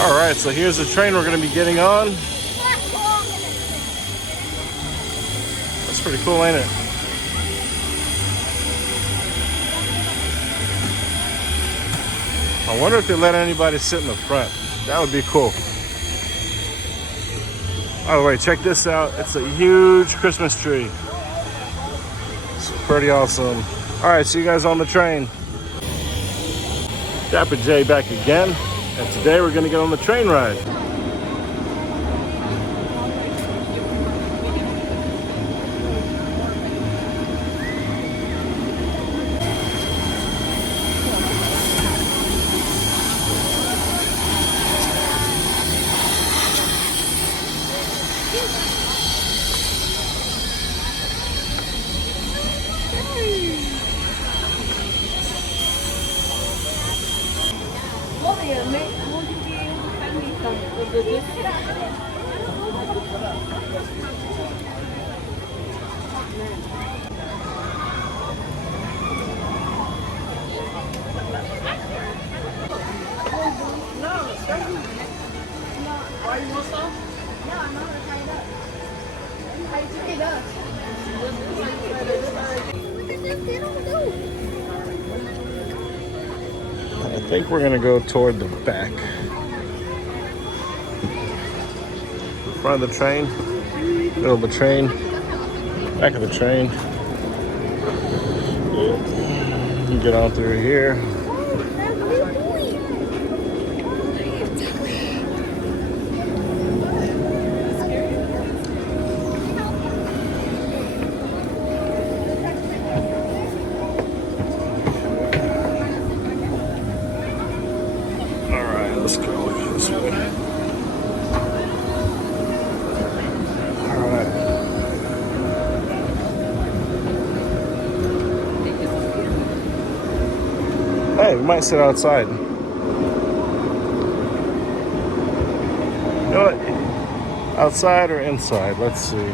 All right, so here's the train we're going to be getting on. That's pretty cool, ain't it? I wonder if they let anybody sit in the front. That would be cool. By the way, check this out. It's a huge Christmas tree. It's pretty awesome. All right, see you guys on the train. Dapper J back again. And today we're gonna get on the train ride. I think we're gonna go toward the back. Front of the train, middle of the train, back of the train. You get on through here. Let's go this way. All right. Hey, we might sit outside. You know what? Outside or inside? Let's see.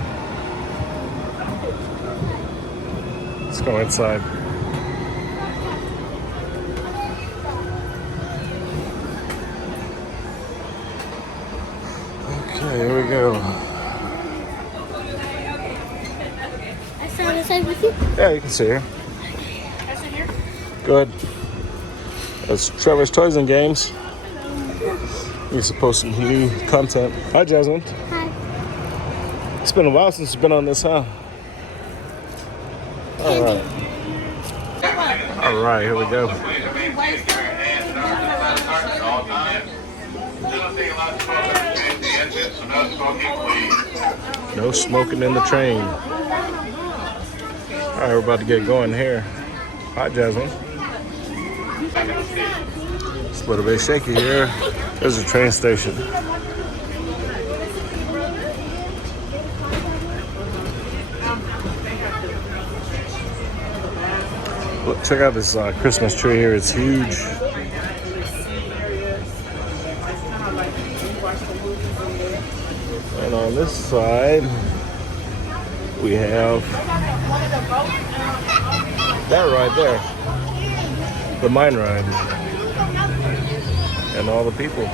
Let's go inside. Here we go. I stand inside with you? Yeah, you can sit here. I sit here? Good. That's Trevor's Toys and Games. We're supposed to post some new content. Hi, Jasmine. Hi. It's been a while since you've been on this, huh? All right. All right, here we go. No smoking in the train. All right, we're about to get going here. Hi, Jasmine. It's a little bit shaky here. There's a train station. Look, check out this Christmas tree here. It's huge. And on this side, we have that right there, the mine ride, and all the people.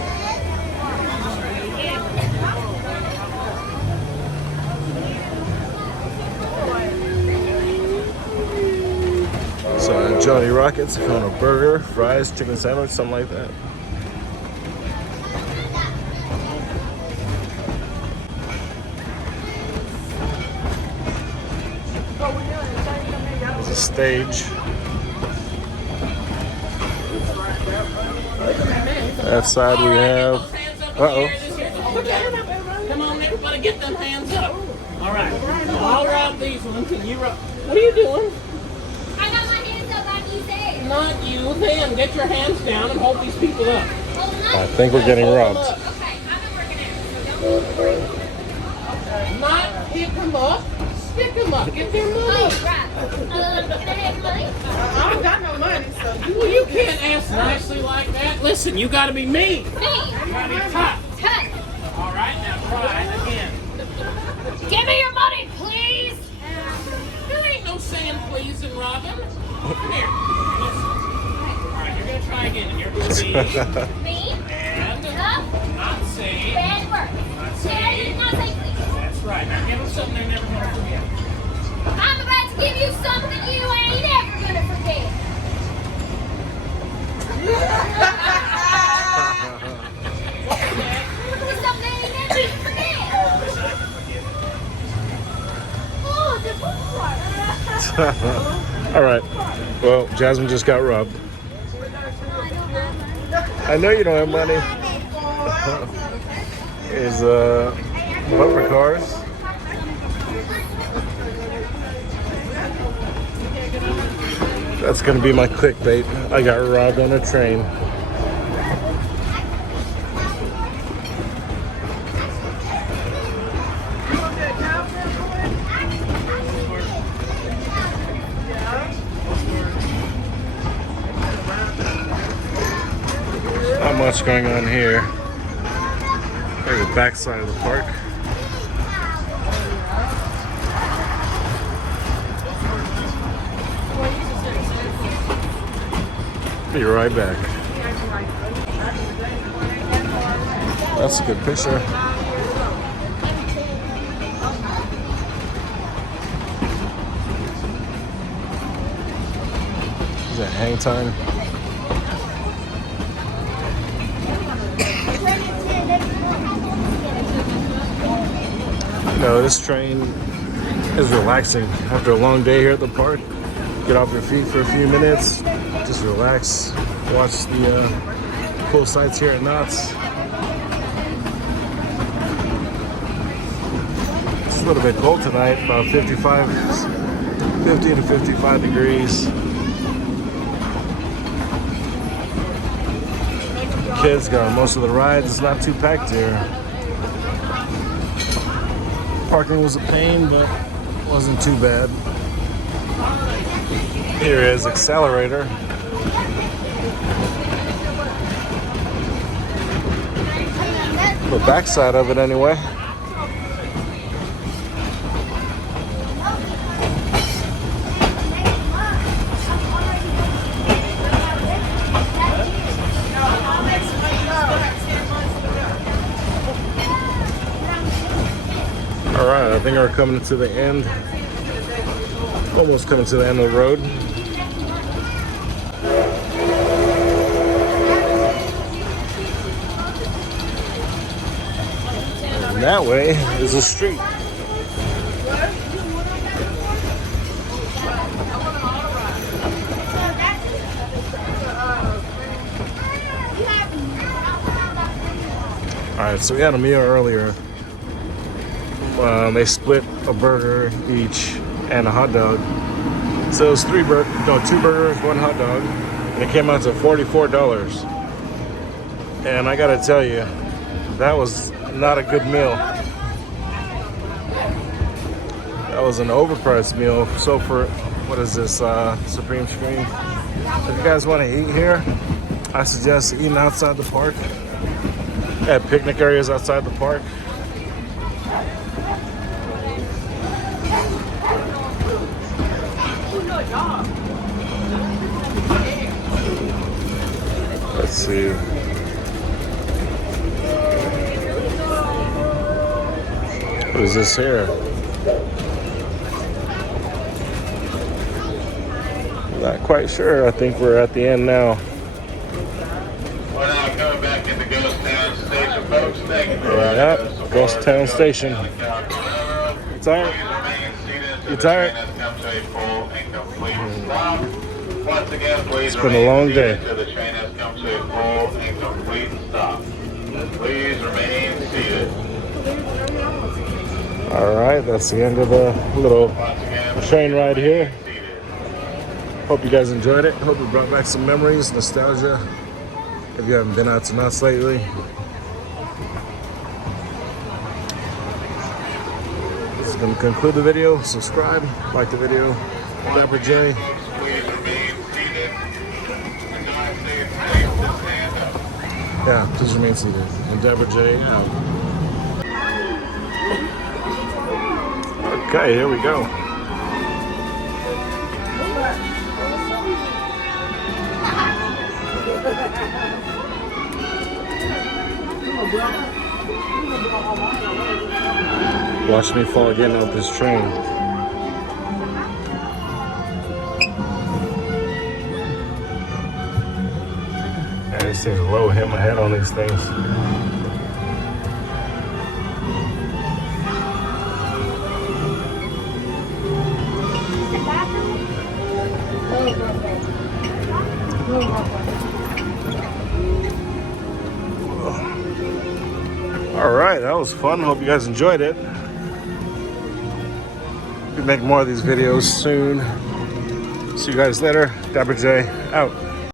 So Johnny Rockets, if you want a burger, fries, chicken sandwich, something like that. There's a stage. That side we have. Uh-oh. Come on, everybody, get them hands up. All right. I'll ride these ones, and you ride. What are you doing? I got my hands up like you said. Not you, them. Get your hands down and hold these people up. I think we're getting robbed. Okay, I've been working out, so don't Not pick them up, stick them up. Get their money. Oh, right. Can I have money? I don't got no money, so well, you can't ask nicely like that. Listen, you got to be mean. Me? You got to be tough. Cut. All right, now try it again. Give me your money, please. There ain't no saying please and Robin. Here, listen. All right, you're gonna try again. You're gonna be Me? and Huh? right. Now give them something they're never going to forget. I'm about to give you something you ain't ever gonna forget. Something you ain't never forget. Oh, the bookmark. All right. Well, Jasmine just got robbed. I know you don't have money. Here's bumper cars. That's gonna be my clickbait. I got robbed on a train. Not much going on here. There's the back side of the park. Be right back. That's a good picture. Is that hang time? No, this train is relaxing. After a long day here at the park, get off your feet for a few minutes, just relax, watch the cool sights here at Knott's. It's a little bit cold tonight, about 50 to 55 degrees. Kids got most of the rides. It's not too packed here. Parking was a pain, but wasn't too bad. Here is Accelerator. The backside of it anyway. All right, I think we're coming to the end. Almost coming to the end of the road. And that way is a street. All right, so we had a meal earlier. They split a burger each and a hot dog. So it was two burgers, one hot dog, and it came out to $44. And I gotta tell you, that was not a good meal. That was an overpriced meal. So for, what is this, Supreme Screen? So if you guys want to eat here, I suggest eating outside the park. They have picnic areas outside the park. Let's see. What is this here? Not quite sure. I think we're at the end now. We're now coming back into Ghost Town Station, folks. Thank you for Yep, Ghost Town Station. You tired? You tired? Once again, please It's been a long day. until the train has come to a full and complete stop. Please remain seated. All right, that's the end of the little Once again, train ride here. seated. Hope you guys enjoyed it. Hope it brought back some memories, nostalgia. If you haven't been out to Knott's lately. This is going to conclude the video. Subscribe, like the video. Dapper J. Please remain seated. And I say it's safe to stand up. Yeah, please remain seated. And Dapper J out. Okay, here we go. Come on, brother. Watch me fall again off this train. Yeah, these things low. Hit my head on these things. All right, that was fun. Hope you guys enjoyed it. We'll make more of these videos soon. See you guys later. Dapper J out.